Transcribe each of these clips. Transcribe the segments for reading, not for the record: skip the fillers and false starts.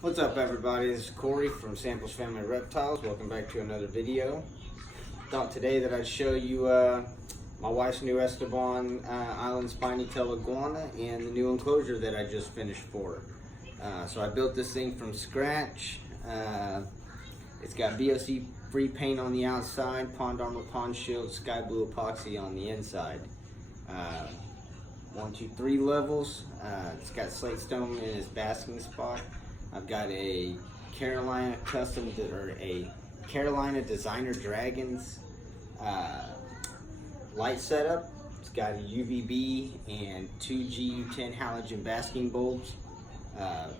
What's up, everybody? This is Corey from Samples Family Reptiles. Welcome back to another video. Thought today that I'd show you my wife's new Estaban Island Spiny tail iguana and the new enclosure that I just finished for her. So I built this thing from scratch. It's got VOC free paint on the outside, Pond Armor Pond Shield, Sky Blue epoxy on the inside. 1, 2, 3 levels. It's got slate stone in its basking spot. I've got a Carolina Designer Dragons light setup. It's got a UVB and 2 GU10 halogen basking bulbs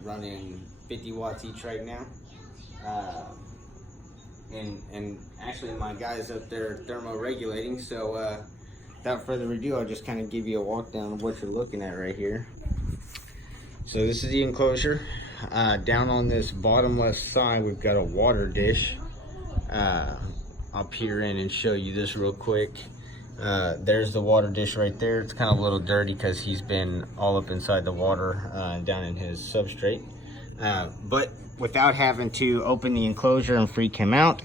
running 50 watts each right now. And actually my guy's up there thermoregulating, so without further ado, I'll just kind of give you a walk down of what you're looking at right here. So this is the enclosure. Down on this bottom left side, we've got a water dish. I'll peer in and show you this real quick. There's the water dish right there. It's kind of a little dirty because he's been all up inside the water down in his substrate. But without having to open the enclosure and freak him out,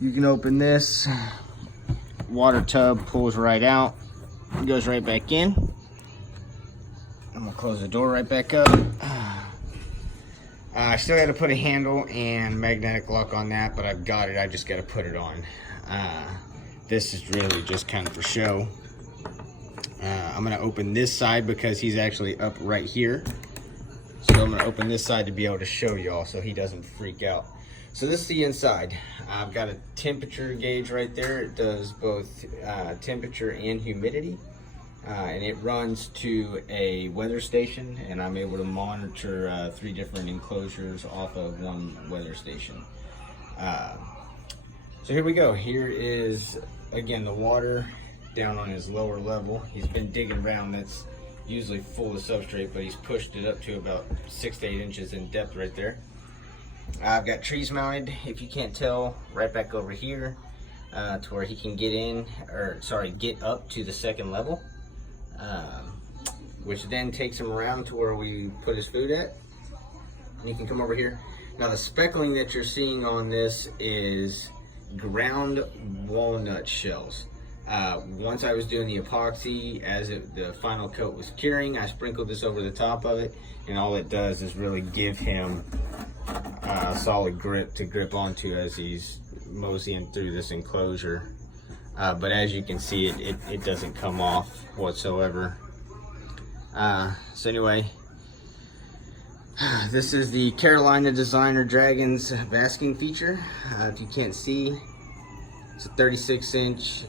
you can open this. Water tub pulls right out, goes right back in. I'm gonna close the door right back up. I still got to put a handle and magnetic lock on that, but I've got it. I just got to put it on. This is really just kind of for show. I'm going to open this side because he's actually up right here. So I'm going to open this side to be able to show y'all so he doesn't freak out. So this is the inside. I've got a temperature gauge right there. It does both temperature and humidity. And it runs to a weather station, and I'm able to monitor 3 different enclosures off of one weather station. So here we go. Here is, again, the water down on his lower level. He's been digging around. That's usually full of substrate, but he's pushed it up to about 6 to 8 inches in depth right there. I've got trees mounted, if you can't tell, right back over here to where he can get up to the second level. Which then takes him around to where we put his food at. And you can come over here. Now the speckling that you're seeing on this is ground walnut shells. Once I was doing the epoxy, the final coat was curing, I sprinkled this over the top of it, and all it does is really give him a solid grip to grip onto as he's moseying through this enclosure. But as you can see, it doesn't come off whatsoever. So anyway, this is the Carolina Designer Dragons basking feature. If you can't see, it's a 36-inch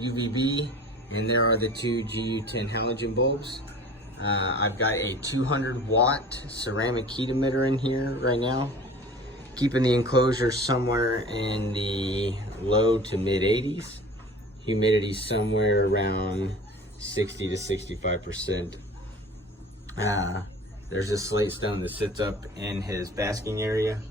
UVB, and there are the 2 GU10 halogen bulbs. I've got a 200-watt ceramic heat emitter in here right now, keeping the enclosure somewhere in the low to mid 80s. Humidity somewhere around 60 to 65%. There's a slate stone that sits up in his basking area.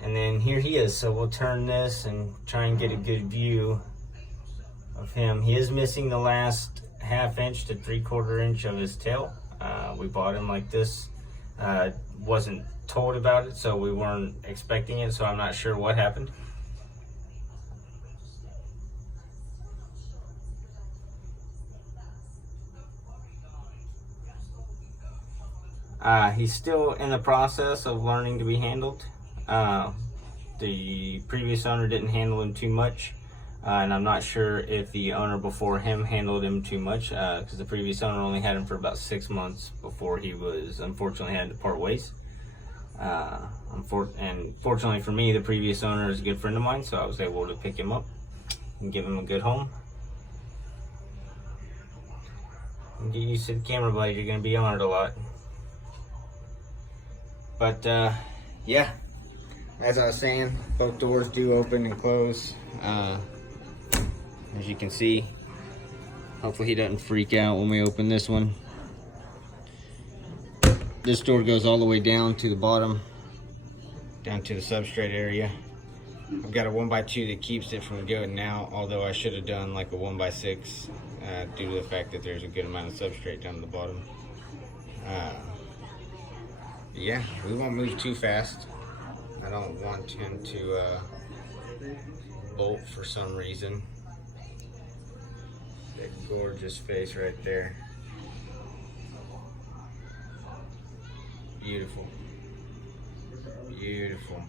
And then here he is. So we'll turn this and try and get a good view of him. He is missing the last 1/2 inch to 3/4 inch of his tail. We bought him like this. Wasn't told about it, so we weren't expecting it, so I'm not sure what happened. He's still in the process of learning to be handled. The previous owner didn't handle him too much, and I'm not sure if the owner before him handled him too much, because the previous owner only had him for about 6 months before he was unfortunately had to part ways. And fortunately for me, the previous owner is a good friend of mine, so I was able to pick him up and give him a good home. And get used to the camera blade, you're going to be on it a lot. But yeah, as I was saying, both doors do open and close. As you can see, hopefully he doesn't freak out when we open this one. This door goes all the way down to the bottom, down to the substrate area. I've got a 1x2 that keeps it from going out, although I should have done like a 1x6 due to the fact that there's a good amount of substrate down the bottom. Yeah, we won't move too fast. I don't want him to bolt for some reason. That gorgeous face right there. Beautiful. Beautiful.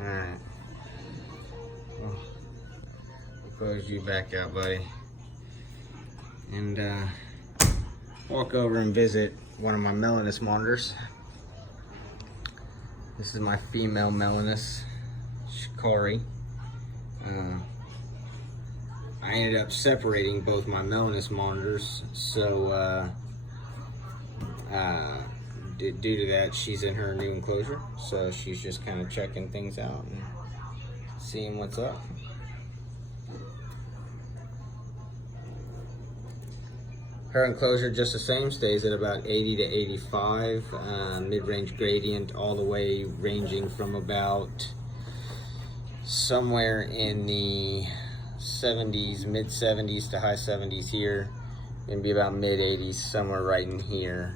Alright. Well, we'll close you back out, buddy. And walk over and visit one of my Melanus monitors. This is my female Melanus, Shikari. I ended up separating both my Melanus monitors, so due to that, she's in her new enclosure, so she's just kind of checking things out and seeing what's up. Her enclosure, just the same, stays at about 80 to 85, mid-range gradient, all the way ranging from about somewhere in the 70s, mid 70s to high 70s here, and be about mid 80s, somewhere right in here.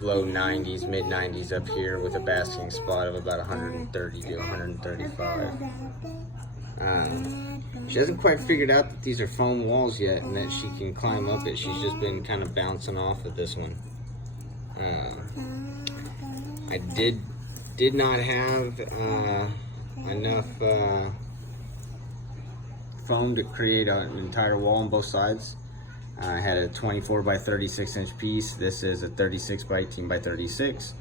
Low 90s, mid 90s up here, with a basking spot of about 130 to 135. She hasn't quite figured out that these are foam walls yet and that she can climb up it. She's just been kind of bouncing off of this one. I did not have enough foam to create an entire wall on both sides. I had a 24 by 36 inch piece. This is a 36 by 18 by 36.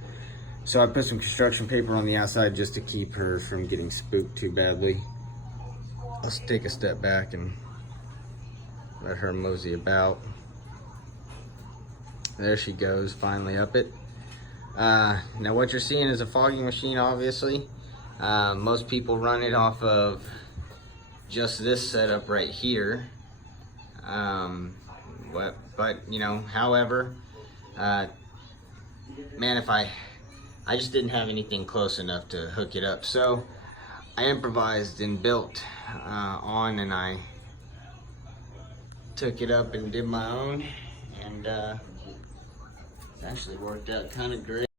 So I put some construction paper on the outside just to keep her from getting spooked too badly. Let's take a step back and let her mosey about. There she goes, finally up it. Now what you're seeing is a fogging machine, obviously. Most people run it off of just this setup right here. But you know, however, man, if I just didn't have anything close enough to hook it up, so I improvised and built on, and I took it up and did my own, and it actually worked out kind of great.